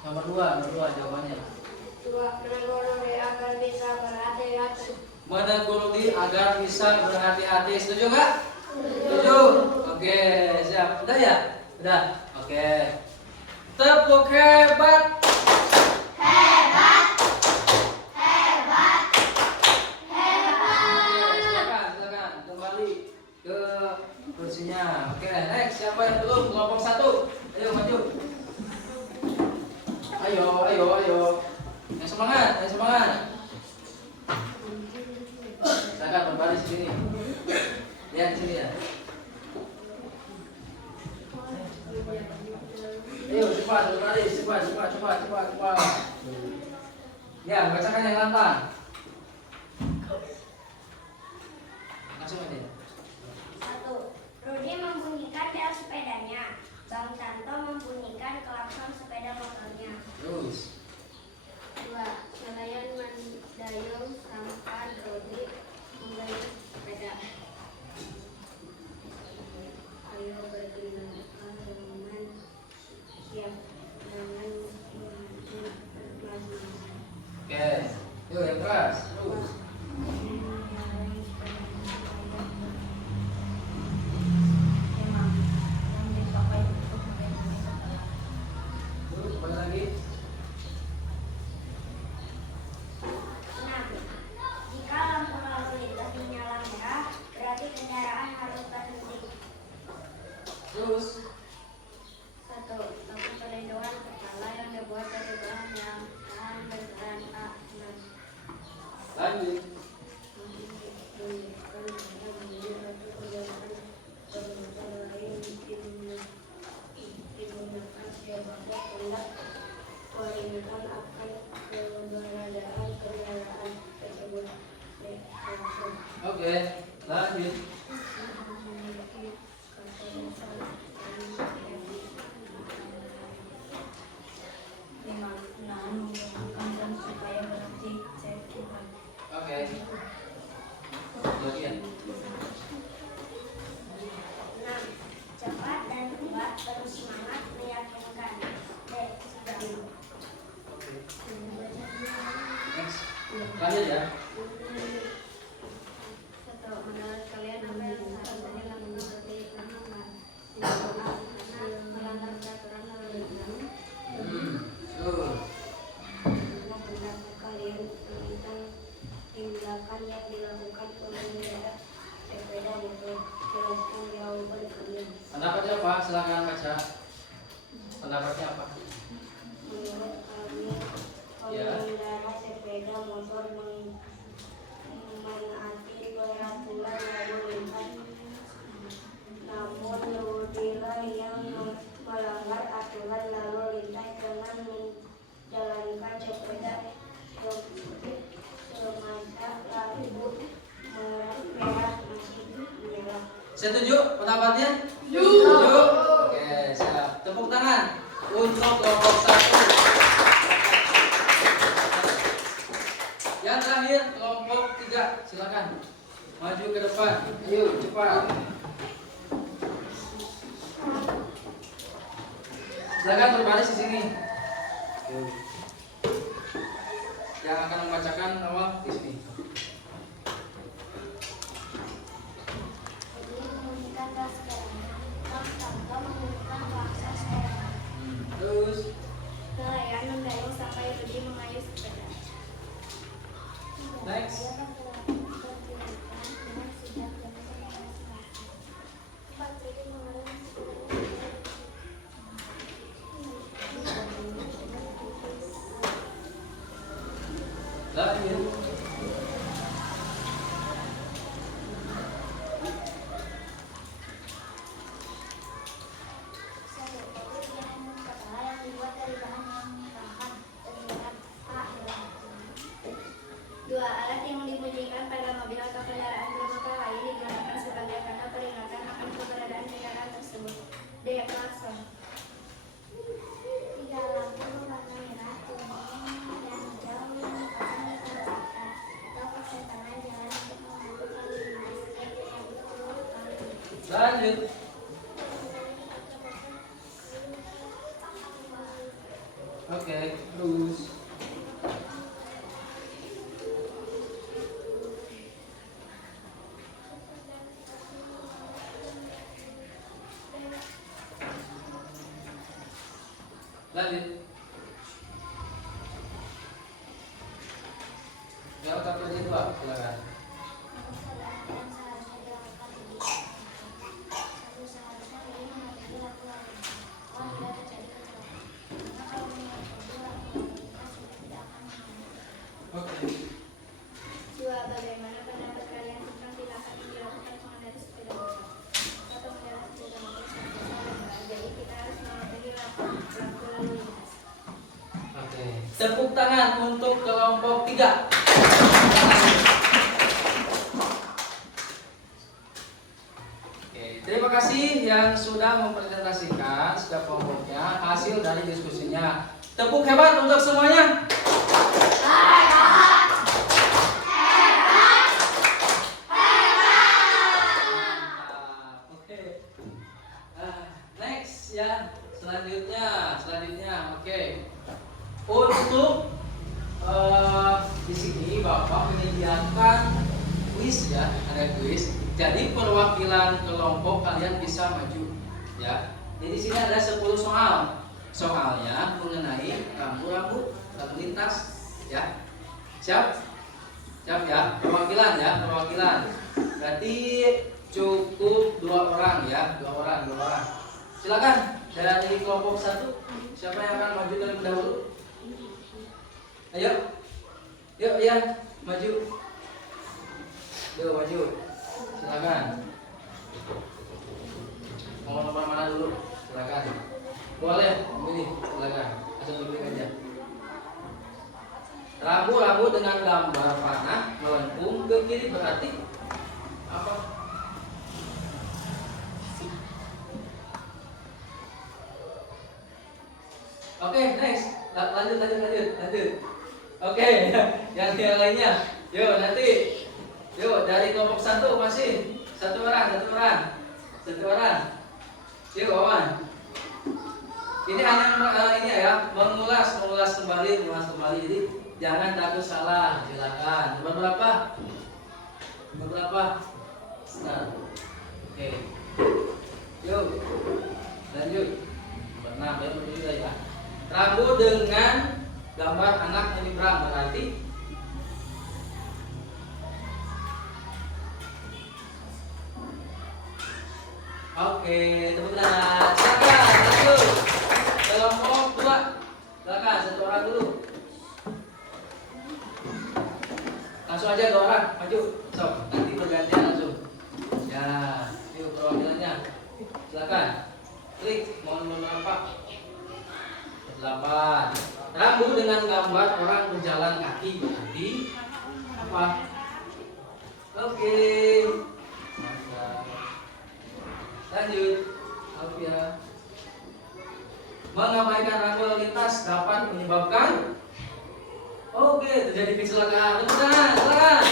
Nomor 2 jawabannya. 2. Menegur Rudi agar bisa berhati-hati. Menegur Rudi agar bisa berhati-hati. Setuju nggak? Setuju. Oke, siap. Udah ya? Udah. Oke. Tepuk hebat. Silakan. Kembali ke kursinya. Oke, next. Siapa yang belum? Kelompok 1. Ayo maju. Ayo. Yang semangat. Silakan berbaris di sini. Lihat di sini ya. Ayo cepat berbaris, cepat. Ya, bacakan yang lantang. Langsung aja. 1. Rudi membunyikan bel sepedanya. Bang Tanto membunyikan klakson sepeda motornya. Terus. 2. Nelayan Mandayung Sampan Rodi menggayuh sepeda. Ayo berkenalan teman siap dengan maju. Oke. Yuk yang keras. Terus. Terus apa lagi? 6. Jika lampu lalu lintas menyala merah, berarti kendaraan harus berhenti. Terus. 1. Lampu perlindungan kepala yang dibuat dari bahan yang tahan benturan panas. Lanjut. Peringatan akan keberadaan kendaraan tersebut. Oke. Lanjut. supaya berhenti cek Tuhan. Oke. Bagian. 6. Cepat dan kuat, terus semangat, meyakinkan. D. Sudah. Next. Lanjut ya. 1. Menurut kalian apa yang seharusnya dilakukan seperti melanggar peraturan lalu lintas? Tuh. Apa pendapat kalian tentang tindakan yang dilakukan pengendara sepeda motor? Jelaskan jawaban kalian. Pendapatnya apa? Silakan baca. Pendapatnya apa? Menurut kami, Ya. pengendara sepeda motor menaati peraturan lalu lintas. Namun Nurdila yang melanggar aturan lalu lintas dengan menjalankan sepeda semasa lampu merah masih menyala. Setuju pendapatnya? Setuju. Oke, siap. Tepuk tangan untuk kelompok 1. Yang terakhir kelompok 3. Silakan. Maju ke depan. Ayo, cepat. Silakan berbaris di sini. Yang akan membacakan awal di sini. Membunyikan gas sepedanya. Bang Tanto membunyikan klakson sepedanya. Terus. Nelayan mendayung sampai Rudi mengayuh sepeda. Next. Lanjut. Kepala yang dibuat dari bahan yang tahan benturan panas. 2. Alat yang dibunyikan pada mobil atau kendaraan bermotor lain digunakan sebagai tanda peringatan akan keberadaan kendaraan tersebut. D. Klakson. 3. Lampu berwarna merah, kuning, dan hijau yang dipasang di kerusakan atau persimpangan jalan untuk menghapus lalu lintas. Yang perlu kali. Lanjut. Oke, terus. Lanjut. Jawab satu dari dua, silakan. Yang seharusnya dilakukan ini. 1. Seharusnya Rudi mematuhi lampu lalu lintas. Oh, tidak terjadi kecelakaan. Karena kalau mematuhi lampu lalu lintas sudah tidak akan mengalami. Oke. 2. Bagaimana pendapat kalian tentang tindakan yang dilakukan pengendara sepeda motor? Atau pengendara sepeda motor sampai salah. Jadi kita harus mematuhi lampu lalu lintas. Oke. Tepuk tangan untuk kelompok 3. Oke, terima kasih yang sudah mempresentasikan setiap kelompoknya hasil dari diskusinya. Tepuk hebat untuk semuanya. Oke. Next ya. Selanjutnya, oke. Untuk di sini Bapak menyediakan kuis ya, ada kuis. Jadi perwakilan kelompok kalian bisa maju ya. Jadi di sini ada 10 soal. Soalnya mengenai rambu-rambu lalu lintas ya. Siap? Siap ya. Perwakilan. Berarti cukup 2 orang ya, 2 orang. Silakan dari kelompok 1. Siapa yang akan maju terlebih dahulu? Ayo. Yuk ya, maju. Yuk maju. Silakan. Mau nomor mana dulu? Silakan. Boleh, pilih. Silakan. Langsung pilih aja. Rambu-rambu dengan gambar panah melengkung ke kiri berarti apa? Oke, next. Lanjut. Oke, yang lainnya. Yuk nanti. Yuk dari kelompok 1 masih satu orang. Yuk kawan. Ini hanya ini ya, mengulas kembali. Jadi jangan takut salah. Silakan. Nomor berapa? Nah. Oke. Yuk. Lanjut. Nomor 6 ya. Rambu dengan gambar anak menyeberang berarti oke, tepuk tangan. Silakan, lanjut. Kelompok 2. Silakan, 1 orang dulu. Langsung aja 2 orang, maju. Sob, nanti bergantian langsung. Ya, yuk perwakilannya. Silakan. Klik, mau nomor apa? 8. Rambu dengan gambar orang berjalan kaki berarti apa? Oke. Lanjut. Ya. Mengabaikan rambu lalu lintas dapat menyebabkan terjadi kecelakaan. Silakan.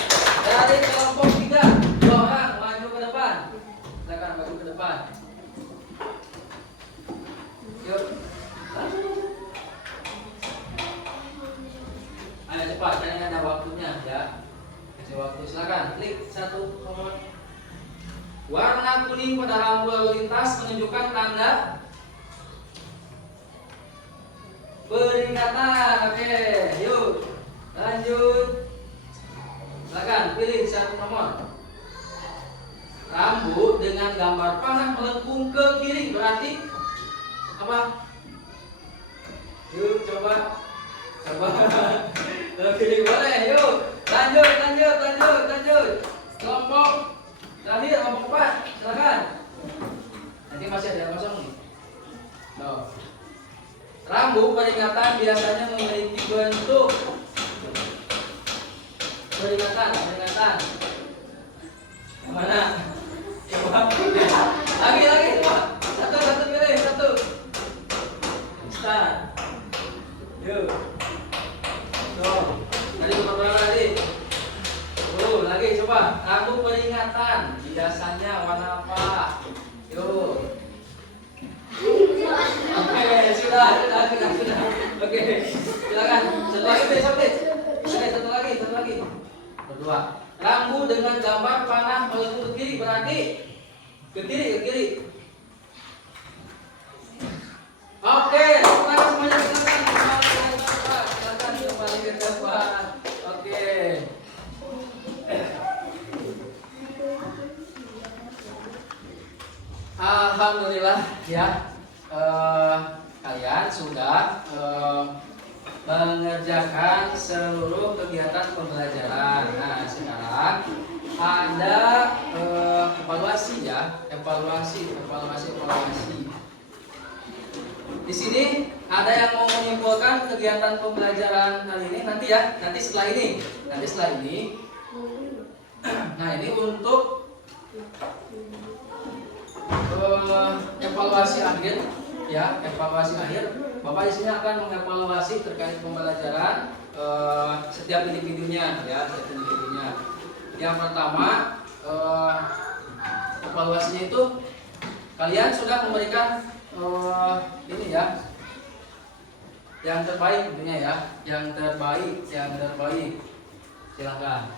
Dari kelompok 3, 2 orang maju ke depan. Silakan maju ke depan. Yuk. Ayo cepat, karena ada waktunya ya. Kasih waktu, silakan. Klik 1 nomor. Warna kuning pada rambu lalu lintas menunjukkan tanda peringatan. Oke, yuk lanjut. Silakan pilih 1 nomor. Rambu dengan gambar panah melengkung ke kiri berarti apa? Yuk coba. Pilih boleh, yuk. Lanjut. Kelompok terakhir, kelompok 4, silakan. Nanti masih ada yang kosong nih. Tuh. Rambu peringatan biasanya memiliki bentuk peringatan. Mana? Coba. Lagi, Pak. Satu pilih, 1. Start. Yuk. Tuh. Tadi berapa tadi? Lagi coba. Rambu peringatan biasanya warna apa? Yuk. Oke, sudah. Oke, silakan. Satu lagi. Berdua. Rambu dengan gambar panah melengkung ke kiri berarti ke kiri. Oke, sekarang semuanya silakan kembali ke depan. Oke. Alhamdulillah ya. Kalian sudah mengerjakan seluruh kegiatan pembelajaran. Nah, sekarang ada evaluasi ya, evaluasi. Di sini ada yang mau menyimpulkan kegiatan pembelajaran kali ini nanti ya, nanti setelah ini. Nah, ini untuk evaluasi akhir, ya, evaluasi akhir. Bapak di sini akan mengevaluasi terkait pembelajaran setiap individunya, ya, setiap individunya. Yang pertama, evaluasinya itu kalian sudah memberikan ini ya, yang terbaik tentunya ya, yang terbaik. Silakan.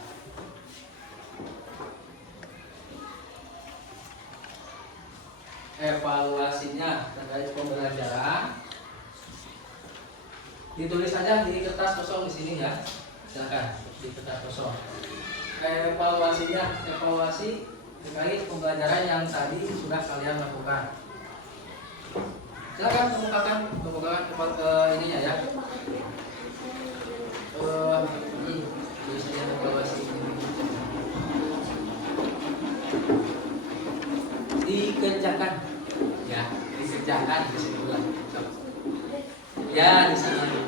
Evaluasinya terkait pembelajaran ditulis saja di kertas kosong di sini ya. Silakan di kertas kosong. Evaluasi terkait pembelajaran yang tadi sudah kalian lakukan. Silakan kemukakan ininya ya. Tulis saja evaluasi ini. Dikerjakan ya, dikerjakan di sini ulang. Ya, di sini.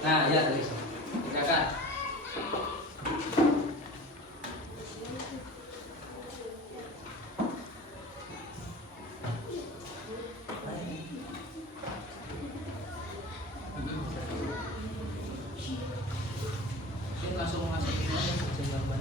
Nah, ya tadi kerjakan. Langsung masukin aja ke jawaban.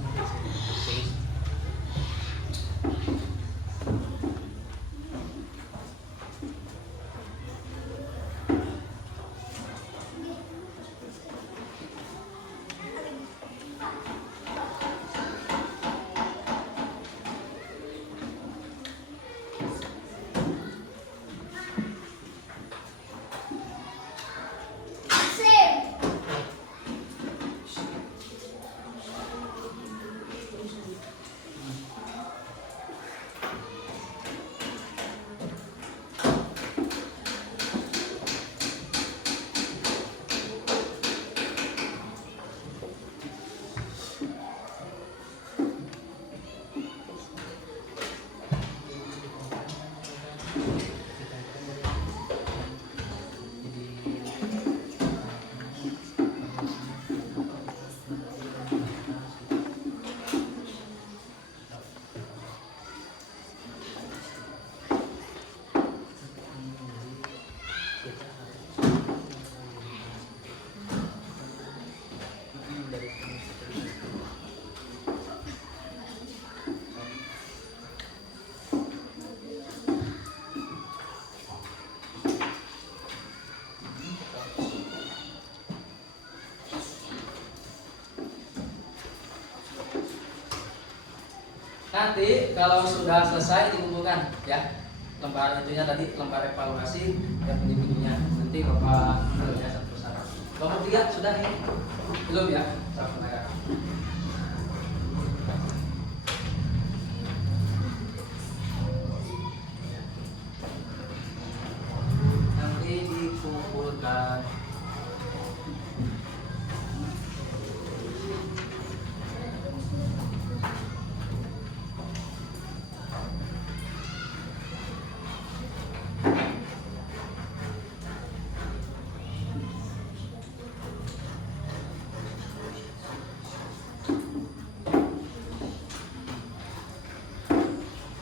Nanti kalau sudah selesai dikumpulkan ya, lembar itunya tadi, lembar evaluasi dan individunya. Nanti Bapak ya satu persatu. Bapak tiga sudah nih? Belum ya? Nanti dikumpulkan.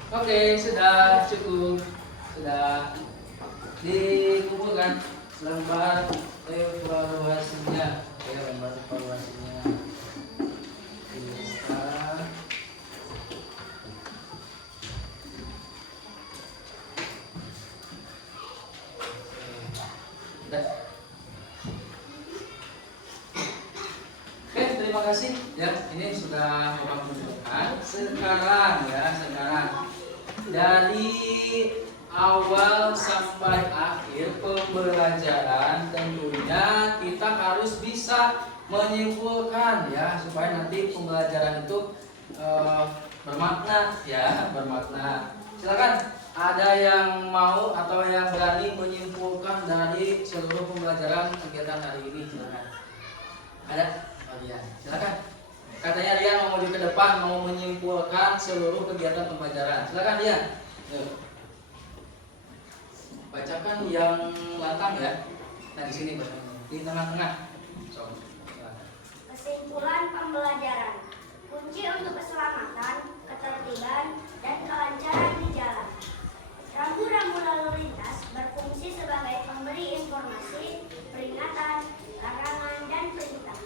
Oke, sudah cukup, sudah dikumpulkan lembar evaluasinya, ya, lembar evaluasinya. Dibuka. Sudah. Oke, terima kasih ya. Ini sudah Bapak tunjukkan. Sekarang dari awal sampai akhir pembelajaran tentunya kita harus bisa menyimpulkan ya, supaya nanti pembelajaran itu bermakna ya, bermakna. Silakan, ada yang mau atau yang berani menyimpulkan dari seluruh pembelajaran kegiatan hari ini? Silakan. Ada? Oh iya, silakan. Katanya Rian mau maju ke depan, mau menyimpulkan seluruh kegiatan pembelajaran. Silakan Rian. Yuk. Bacakan yang lantang ya. Nah di sini bacakan. Di tengah-tengah. So, silakan. Kesimpulan pembelajaran. Kunci untuk keselamatan, ketertiban, dan kelancaran di jalan. Rambu-rambu lalu lintas berfungsi sebagai pemberi informasi, peringatan, larangan, dan perintah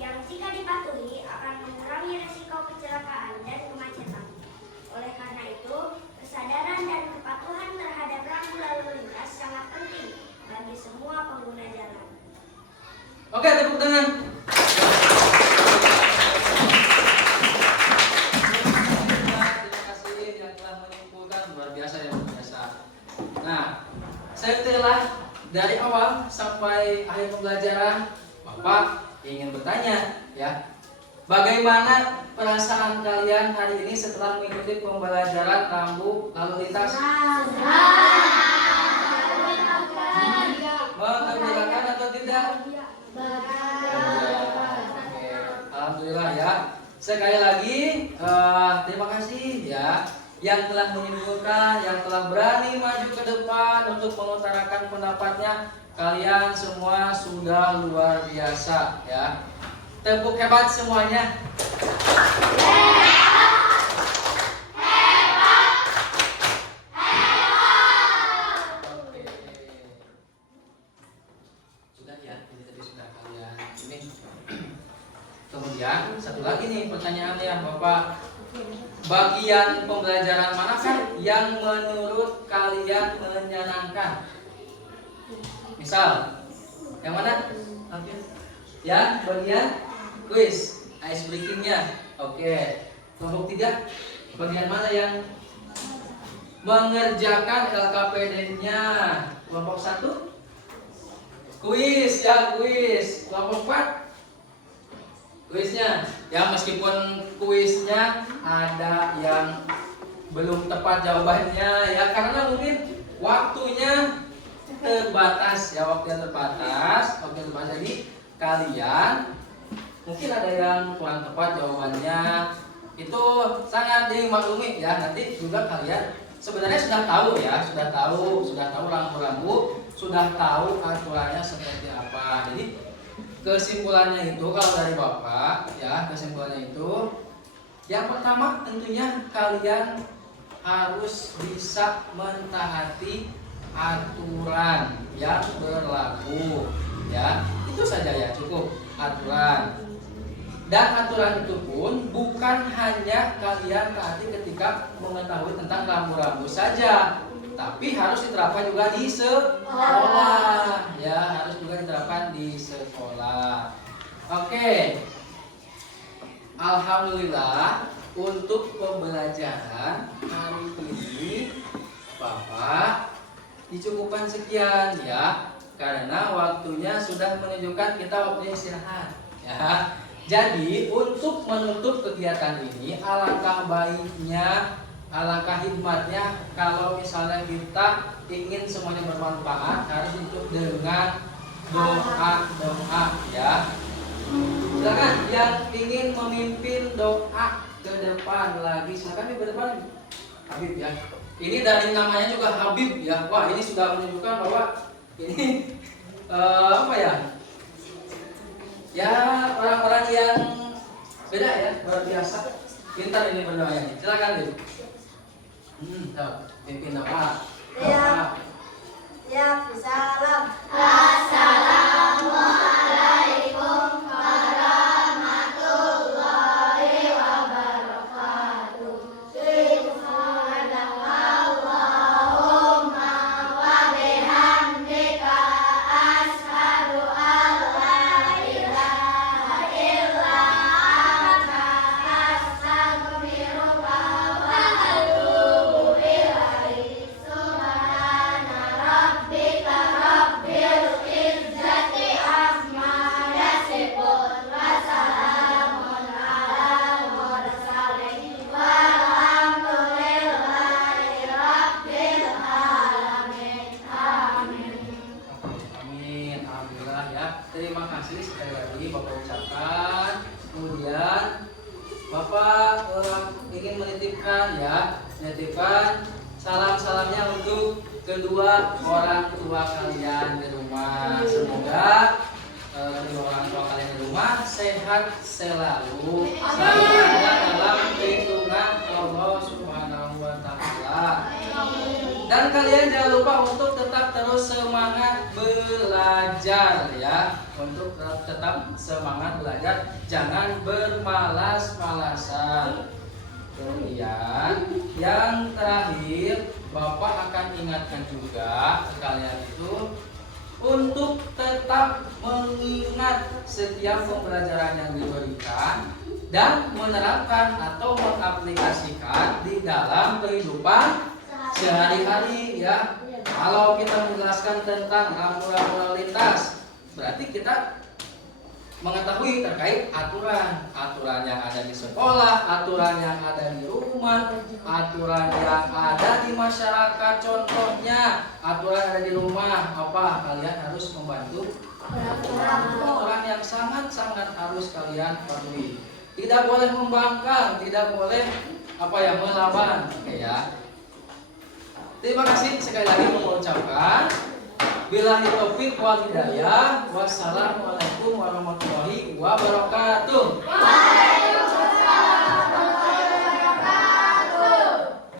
yang jika dipatuhi akan mengurangi risiko kecelakaan dan kemacetan. Oleh karena itu, kesadaran dan kepatuhan terhadap rambu lalu lintas sangat penting bagi semua pengguna jalan. Oke, tepuk tangan. Terima kasih yang telah menyimpulkan, luar biasa ya, luar biasa. Nah, setelah dari awal sampai akhir pembelajaran, Bapak ingin bertanya ya, bagaimana perasaan kalian hari ini setelah mengikuti pembelajaran rambu lalu lintas? Menggembirakan atau tidak? Alhamdulillah ya. Sekali lagi terima kasih ya yang telah menyimpulkan, yang telah berani maju ke depan untuk mengutarakan pendapatnya. Kalian semua sudah luar biasa ya. Tepuk hebat semuanya. Oke. Sudah ya, ini tadi sudah kalian ini. Kemudian satu lagi nih pertanyaannya Bapak. Bagian pembelajaran manakah yang menurut kalian menyenangkan? Misal, yang mana? Ya, bagian kuis, ice breakingnya. Oke. Kelompok 3, bagian mana yang mengerjakan LKPD-nya? Kelompok 1, kuis ya, kuis. Kelompok 4, kuisnya. Ya, meskipun kuisnya ada yang belum tepat jawabannya ya, karena mungkin waktunya terbatas ya, waktunya terbatas. Jadi kalian mungkin ada yang kurang tepat jawabannya, itu sangat dimaklumi ya. Nanti juga kalian sebenarnya sudah tahu ya, sudah tahu rambu-rambu, sudah tahu aturannya seperti apa. Jadi kesimpulannya itu kalau dari Bapak ya, kesimpulannya itu yang pertama tentunya kalian harus bisa mentaati aturan yang berlaku ya, itu saja ya, cukup aturan. Dan aturan itu pun bukan hanya kalian taati ketika mengetahui tentang rambu-rambu saja, tapi harus diterapkan juga di sekolah ya, harus juga diterapkan di sekolah. Oke, alhamdulillah untuk pembelajaran hari ini Bapak dicukupkan sekian ya, karena waktunya sudah menunjukkan kita waktunya istirahat ya. Jadi untuk menutup kegiatan ini, alangkah baiknya, alangkah hikmatnya kalau misalnya kita ingin semuanya bermanfaat, harus ditutup dengan doa ya. Silakan yang ingin memimpin doa ke depan lagi, silakan ke depan. Habib ya. Ini dari namanya juga Habib ya. Wah, ini sudah menunjukkan bahwa ini apa ya? Ya, orang-orang yang beda ya, luar biasa. Pintar ini berdoanya. Silakan, Habib. Pimpin doa. Ya, salam. Assalamualaikum warahmatullahi wabarakatuh. Subhanallahumma wa bihamdika asyhadu an la ilaha illa anta astaghfiruka wa atubu ilaik. Subhana rabbika rabbil izzati amma yasifun wa salamun alal mursalin walhamdulillahi rabbil alamin. Amin. Amin, alhamdulillah ya. Terima kasih sekali lagi Bapak ucapkan Kemudian Bapak ingin menitipkan salam-salamnya untuk kedua orang tua kalian di rumah. Semoga kedua orang tua kalian di rumah sehat selalu ada dalam lindungan Allah Subhanahu wa Ta'ala. Dan kalian jangan lupa untuk tetap terus semangat belajar ya, untuk tetap semangat belajar, jangan bermalas-malasan. Kemudian yang terakhir, Bapak akan ingatkan juga ke kalian itu untuk tetap mengingat setiap pembelajaran yang diberikan dan menerapkan atau mengaplikasikan di dalam kehidupan sehari-hari ya. Kalau kita menjelaskan tentang rambu-rambu lalu lintas, berarti kita mengetahui terkait aturan yang ada di sekolah, aturan yang ada di rumah, aturan yang ada di masyarakat. Contohnya aturan yang ada di rumah apa? Kalian harus membantu aturan yang sangat-sangat harus kalian patuhi. Tidak boleh membangkang, tidak boleh melawan, oke ya. Terima kasih sekali lagi mengucapkan billahi taufik wal hidayah. Wassalamualaikum warahmatullahi wabarakatuh.